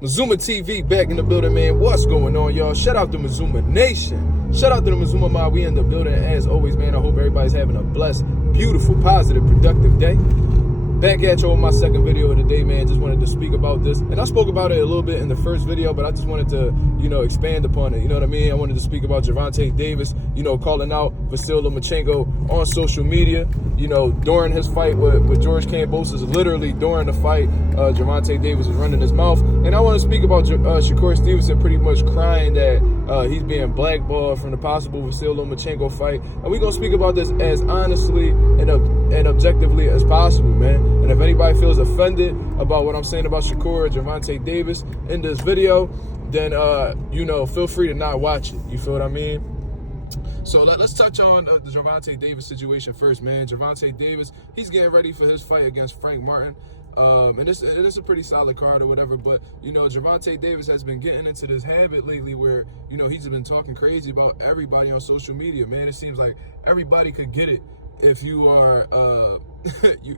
Mazuma TV back in the building, man. What's going on, y'all? Shout out to Mazuma Nation. Shout out to the Mazuma Mob. We in the building. As always, man, I hope everybody's having a blessed, beautiful, positive, productive day. Back at you on my second video of the day, man. Just wanted to speak about this. And I spoke about it a little bit in the first video, but I just wanted to, expand upon it. You know what I mean? I wanted to speak about Gervonta Davis, calling out Lomachenko on social media, during his fight with George Kambosos. Literally during the fight, Gervonta Davis was running his mouth. And I want to speak about Shakur Stevenson pretty much crying that he's being blackballed from the possible Lomachenko fight. And we're going to speak about this as honestly and objectively as possible, man. And if anybody feels offended about what I'm saying about Shakur Gervonta Davis in this video, then, feel free to not watch it. You feel what I mean? So let's touch on the Gervonta Davis situation first, man. Gervonta Davis, he's getting ready for his fight against Frank Martin. And it's a pretty solid card or whatever, but, Gervonta Davis has been getting into this habit lately where, he's been talking crazy about everybody on social media, man. It seems like everybody could get it if you are,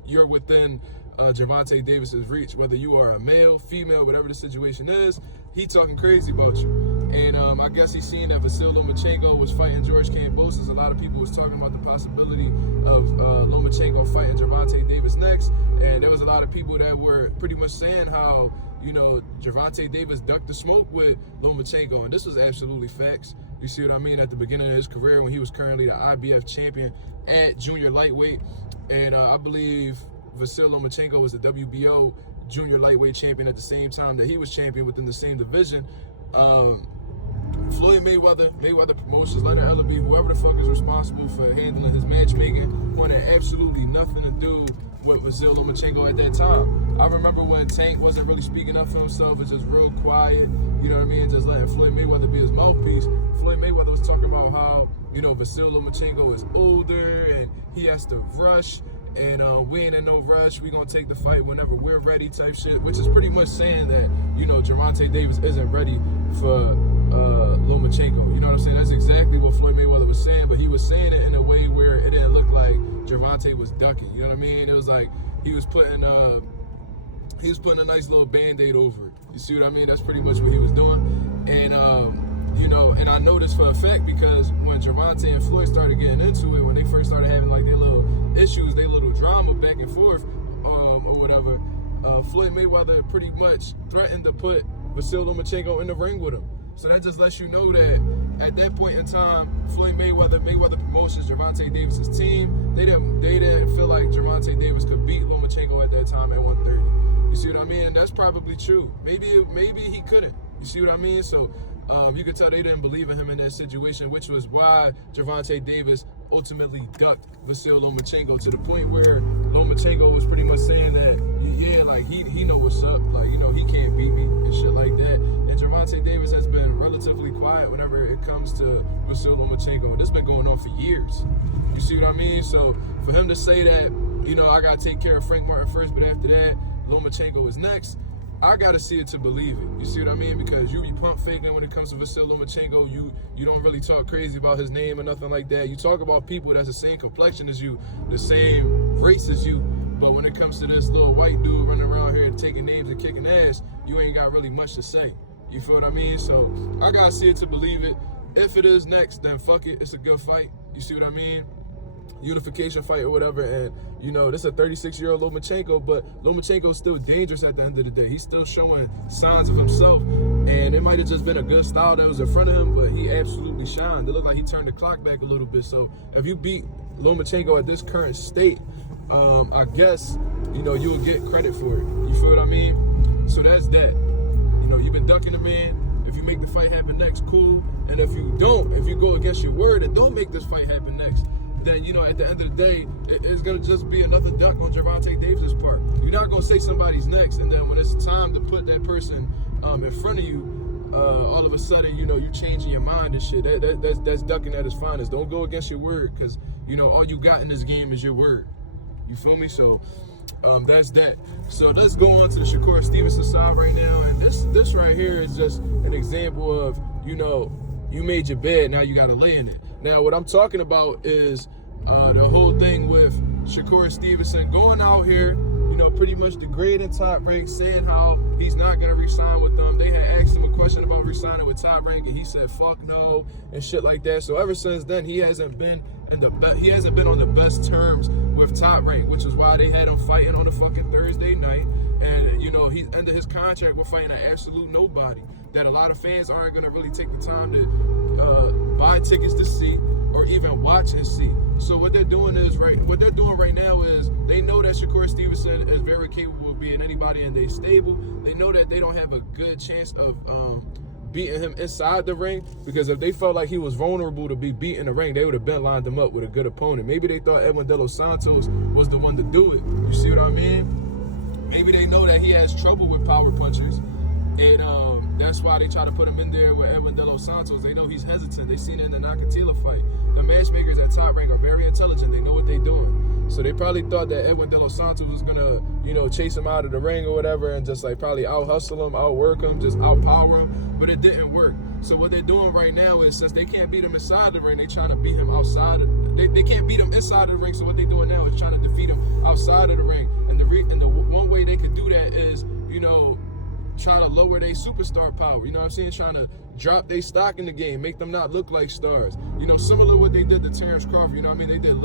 you're within Gervonta Davis's reach, whether you are a male, female, whatever the situation is. He talking crazy about you. And I guess he's seen that Lomachenko was fighting George Kambosos. A lot of people was talking about the possibility of Lomachenko fighting Gervonta Davis next. And there was a lot of people that were pretty much saying how, Gervonta Davis ducked the smoke with Lomachenko. And this was absolutely facts. You see what I mean? At the beginning of his career, when he was currently the IBF champion at junior lightweight. And I believe Lomachenko was the WBO junior lightweight champion at the same time that he was champion within the same division. Floyd Mayweather Promotions, Leonard Ellerby, whoever the fuck is responsible for handling his matchmaking, wanted absolutely nothing to do with Lomachenko at that time. I remember when Tank wasn't really speaking up for himself, was just real quiet, you know what I mean, just letting Floyd Mayweather be his mouthpiece. Floyd Mayweather was talking about how, Lomachenko is older and he has to rush. And we ain't in no rush. We gonna take the fight whenever we're ready, type shit. Which is pretty much saying that Gervonta Davis isn't ready for Lomachenko. You know what I'm saying? That's exactly what Floyd Mayweather was saying, but he was saying it in a way where it didn't look like Gervonta was ducking. You know what I mean? It was like he was putting a nice little band-aid over it. You see what I mean? That's pretty much what he was doing. And and I know this for a fact because when Gervonta and Floyd started getting into it, when they first started having like their little issues, their little drama back and forth, or whatever, Floyd Mayweather pretty much threatened to put Lomachenko in the ring with him. So that just lets you know that at that point in time, Floyd Mayweather Promotions, Gervonta Davis's team, they didn't feel like Gervonta Davis could beat Lomachenko at that time at 130. You see what I mean? And that's probably true. Maybe he couldn't. You see what I mean? So you could tell they didn't believe in him in that situation, which was why Gervonta Davis ultimately ducked Lomachenko to the point where Lomachenko was pretty much saying that, yeah, like he know what's up, like, he can't beat me and shit like that. And Gervonta Davis has been relatively quiet whenever it comes to Lomachenko. This has been going on for years. You see what I mean? So for him to say that, I gotta take care of Frank Martin first, but after that, Lomachenko is next, I gotta see it to believe it. You see what I mean? Because you be pump faking when it comes to Lomachenko. You don't really talk crazy about his name or nothing like that. You talk about people that's the same complexion as you, the same race as you. But when it comes to this little white dude running around here taking names and kicking ass, you ain't got really much to say. You feel what I mean? So I gotta see it to believe it. If it is next, then fuck it. It's a good fight. You see what I mean? Unification fight or whatever, and this is a 36-year-old Lomachenko, but Lomachenko's still dangerous at the end of the day. He's still showing signs of himself, and it might have just been a good style that was in front of him, but he absolutely shined. It looked like he turned the clock back a little bit. So if you beat Lomachenko at this current state, I guess you will get credit for it. You feel what I mean? So that's that. You've been ducking the man. If you make the fight happen next, cool. And if you don't, if you go against your word and don't make this fight happen next, then, at the end of the day, it's going to just be another duck on Gervonta Davis's part. You're not going to say somebody's next, and then when it's time to put that person in front of you, all of a sudden, you changing your mind and shit. That's ducking at its finest. Don't go against your word because, all you got in this game is your word. You feel me? So that's that. So let's go on to the Shakur Stevenson side right now. And this right here is just an example of, you made your bed, now you got to lay in it. Now, what I'm talking about is the whole thing with Shakur Stevenson going out here, pretty much degrading Top Rank, saying how he's not going to re-sign with them. They had asked him a question about re-signing with Top Rank, and he said, fuck no, and shit like that. So ever since then, he hasn't been on the best terms with Top Rank, which is why they had him fighting on a fucking Thursday night. And, he's under his contract. We're fighting an absolute nobody that a lot of fans aren't going to really take the time to buy tickets to see or even watch and see. So what they're doing right now is they know that Shakur Stevenson is very capable of beating anybody in their stable. They know that they don't have a good chance of beating him inside the ring, because if they felt like he was vulnerable to be beat in the ring, they would have been lined him up with a good opponent. Maybe they thought Edwin De Los Santos was the one to do it. You see what I mean? Maybe they know that he has trouble with power punchers, and that's why they try to put him in there with Edwin De Los Santos. They know he's hesitant. They seen it in the Nakatila fight. The matchmakers at Top Rank are very intelligent. They know what they're doing. So they probably thought that Edwin De Los Santos was gonna, chase him out of the ring or whatever, and just like probably out hustle him, outwork him, just outpower him. But it didn't work. So what they're doing right now is, since they can't beat him inside the ring, they're trying to beat him outside. They can't beat him inside of the ring. So what they're doing now is trying to defeat him outside of the ring. And the one way they could do that is, trying to lower their superstar power, you know what I'm saying? Trying to drop their stock in the game, make them not look like stars. Similar to what they did to Terrence Crawford, you know what I mean? They did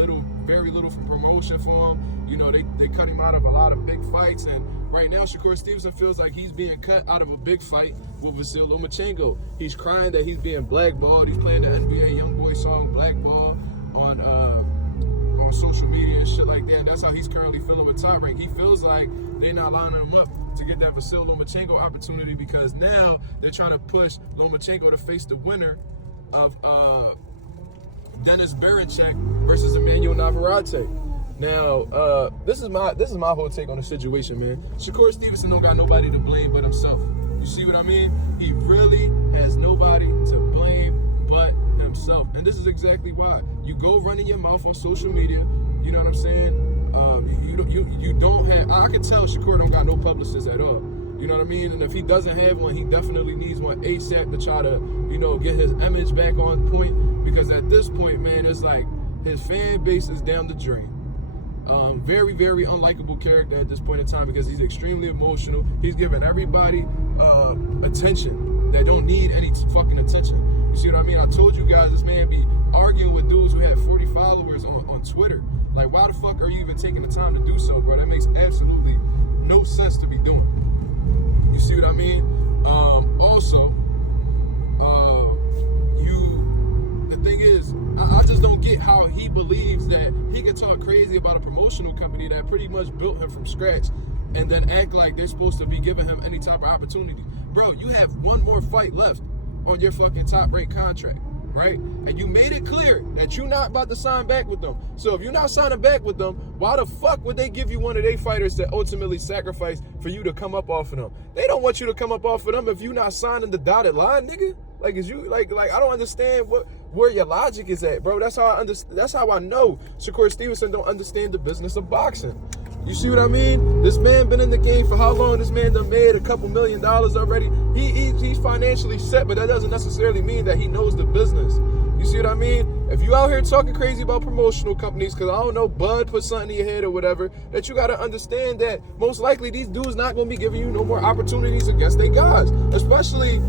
very little for promotion for him. They cut him out of a lot of big fights, and right now Shakur Stevenson feels like he's being cut out of a big fight with Vasil Lomachenko. He's crying that he's being blackballed. He's playing the NBA Youngboy song Blackball on social media and shit like that. And that's how he's currently feeling with Top Rank. He feels like they're not lining him up to get that Vasil Lomachenko opportunity, because now they're trying to push Lomachenko to face the winner of Dennis Berinchyk versus Emmanuel Navarrete. Now, this is my whole take on the situation, man. Shakur Stevenson don't got nobody to blame but himself. You see what I mean? He really has nobody to blame but himself. And this is exactly why. You go running your mouth on social media, you know what I'm saying? You don't have, I can tell Shakur don't got no publicist at all. You know what I mean? And if he doesn't have one, he definitely needs one ASAP to try to, get his image back on point. Because at this point, man, it's like his fan base is down the drain. Very, very unlikable character at this point in time, because he's extremely emotional. He's giving everybody attention that don't need any fucking attention. You see what I mean? I told you guys this man be arguing with dudes who have 40 followers on Twitter. Like, why the fuck are you even taking the time to do so, bro? That makes absolutely no sense to be doing. You see what I mean? Also, the thing is, I just don't get how he believes that he can talk crazy about a promotional company that pretty much built him from scratch and then act like they're supposed to be giving him any type of opportunity. Bro, you have one more fight left on your fucking Top Rank contract, right? And you made it clear that you're not about to sign back with them. So if you're not signing back with them, why the fuck would they give you one of their fighters that ultimately sacrifice for you to come up off of them? They don't want you to come up off of them if you're not signing the dotted line, nigga. Like, is you like I don't understand where your logic is at, bro. That's how I know Shakur Stevenson don't understand the business of boxing. You see what I mean? This man been in the game for how long? This man done made a couple $1 million already. He's financially set, but that doesn't necessarily mean that he knows the business. You see what I mean? If you out here talking crazy about promotional companies, because I don't know, Bud put something in your head or whatever, that you got to understand that most likely these dudes not going to be giving you no more opportunities against their guys. Especially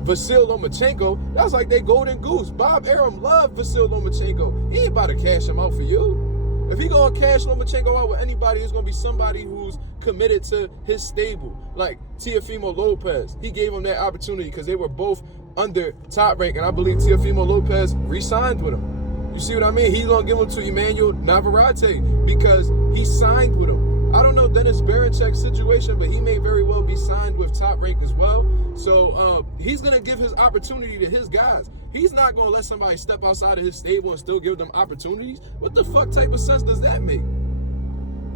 Vasil Lomachenko. That's like they golden goose. Bob Arum loved Vasil Lomachenko. He ain't about to cash him out for you. If he gonna cash Lomachenko out with anybody, it's gonna be somebody who's committed to his stable, like Teofimo Lopez. He gave him that opportunity because they were both under Top Rank, and I believe Teofimo Lopez re-signed with him. You see what I mean? He's gonna give him to Emmanuel Navarrete because he signed with him. I don't know Dennis Berinchy's situation, but he may very well be signed with Top Rank as well. So he's gonna give his opportunity to his guys. He's not gonna let somebody step outside of his stable and still give them opportunities. What the fuck type of sense does that make?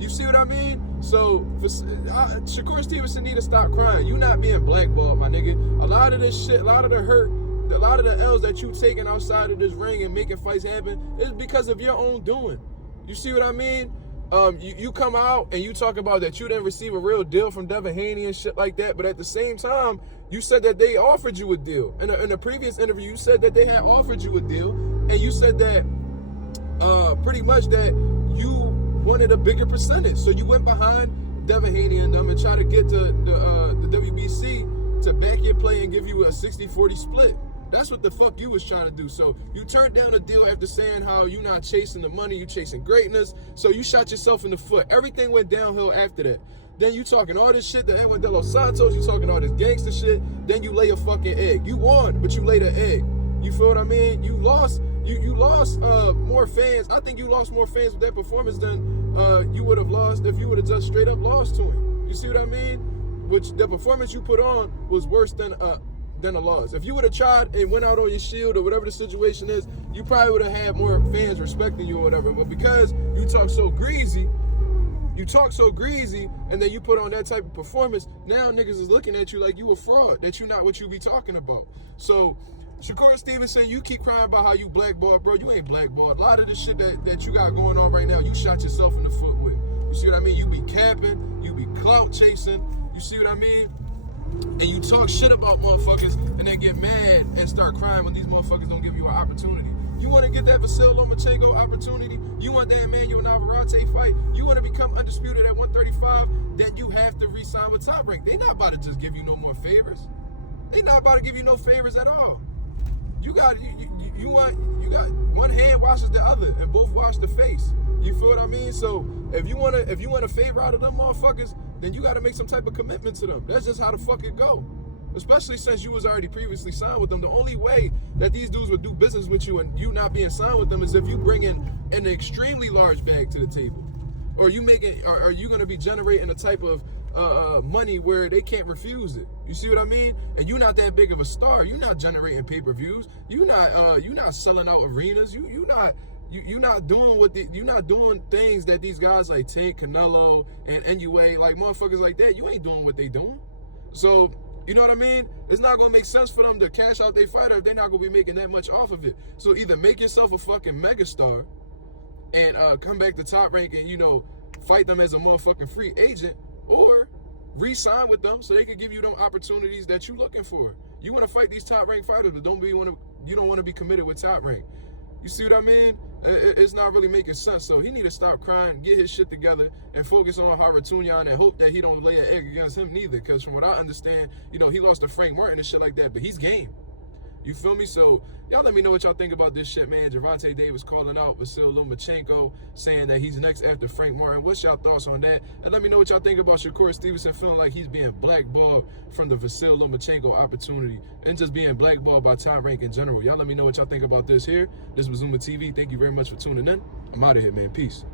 You see what I mean? So Shakur Stevenson need to stop crying. You not being blackballed, my nigga. A lot of this shit, a lot of the hurt, a lot of the L's that you taking outside of this ring and making fights happen is because of your own doing. You see what I mean? You come out and you talk about that you didn't receive a real deal from Devin Haney and shit like that, but at the same time, you said that they offered you a deal. In a previous interview, you said that they had offered you a deal, and you said that pretty much that you wanted a bigger percentage. So you went behind Devin Haney and them and tried to get the WBC to back your play and give you a 60-40 split. That's what the fuck you was trying to do. So you turned down the deal after saying how you not chasing the money, you chasing greatness. So you shot yourself in the foot. Everything went downhill after that. Then you talking all this shit to Edwin De Los Santos, you talking all this gangster shit, then you lay a fucking egg. You won, but you laid an egg. You feel what I mean? You lost more fans. I think you lost more fans with that performance than you would have lost if you would have just straight up lost to him. You see what I mean? Which the performance you put on was worse than a loss. If you would have tried and went out on your shield or whatever the situation is, you probably would have had more fans respecting you or whatever. But because you talk so greasy, and then you put on that type of performance, now niggas is looking at you like you a fraud, that you not what you be talking about. So, Shakur Stevenson, you keep crying about how you blackballed, bro. You ain't blackballed. A lot of this shit that you got going on right now, you shot yourself in the foot with. You see what I mean? You be capping, you be clout chasing, you see what I mean? And you talk shit about motherfuckers and then get mad and start crying when these motherfuckers don't give you an opportunity. You want to get that Vasil Lomachenko opportunity? You want that Emmanuel Navarrete fight? You want to become undisputed at 135? Then you have to re-sign with Top Rank. They not about to just give you no more favors. They not about to give you no favors at all. You got one hand washes the other and both wash the face. You feel what I mean? So if you want a favor out of them motherfuckers, then you got to make some type of commitment to them. That's just how the fuck it go. Especially since you was already previously signed with them. The only way that these dudes would do business with you and you not being signed with them is if you bring in an extremely large bag to the table. Or are you going to be generating a type of money where they can't refuse it? You see what I mean? And you're not that big of a star. You're not generating pay-per-views. You're not selling out arenas. You're not doing things that these guys like Tank, Canelo, and NUA, like motherfuckers like that. You ain't doing what they doing. So, you know what I mean? It's not going to make sense for them to cash out their fighter if they're not going to be making that much off of it. So either make yourself a fucking megastar and come back to Top Rank and, fight them as a motherfucking free agent, or re-sign with them so they can give you them opportunities that you looking for. You want to fight these Top Rank fighters, but you don't want to be committed with Top Rank. You see what I mean? It's not really making sense. So he need to stop crying, get his shit together, and focus on Haratunyan and hope that he don't lay an egg against him neither. Because from what I understand, he lost to Frank Martin and shit like that, but he's game. You feel me? So y'all let me know what y'all think about this shit, man. Gervonta Davis calling out Vasil Lomachenko, saying that he's next after Frank Martin. What's y'all thoughts on that? And let me know what y'all think about Shakur Stevenson feeling like he's being blackballed from the Vasil Lomachenko opportunity and just being blackballed by Top Rank in general. Y'all let me know what y'all think about this here. This was Mazuma TV. Thank you very much for tuning in. I'm out of here, man. Peace.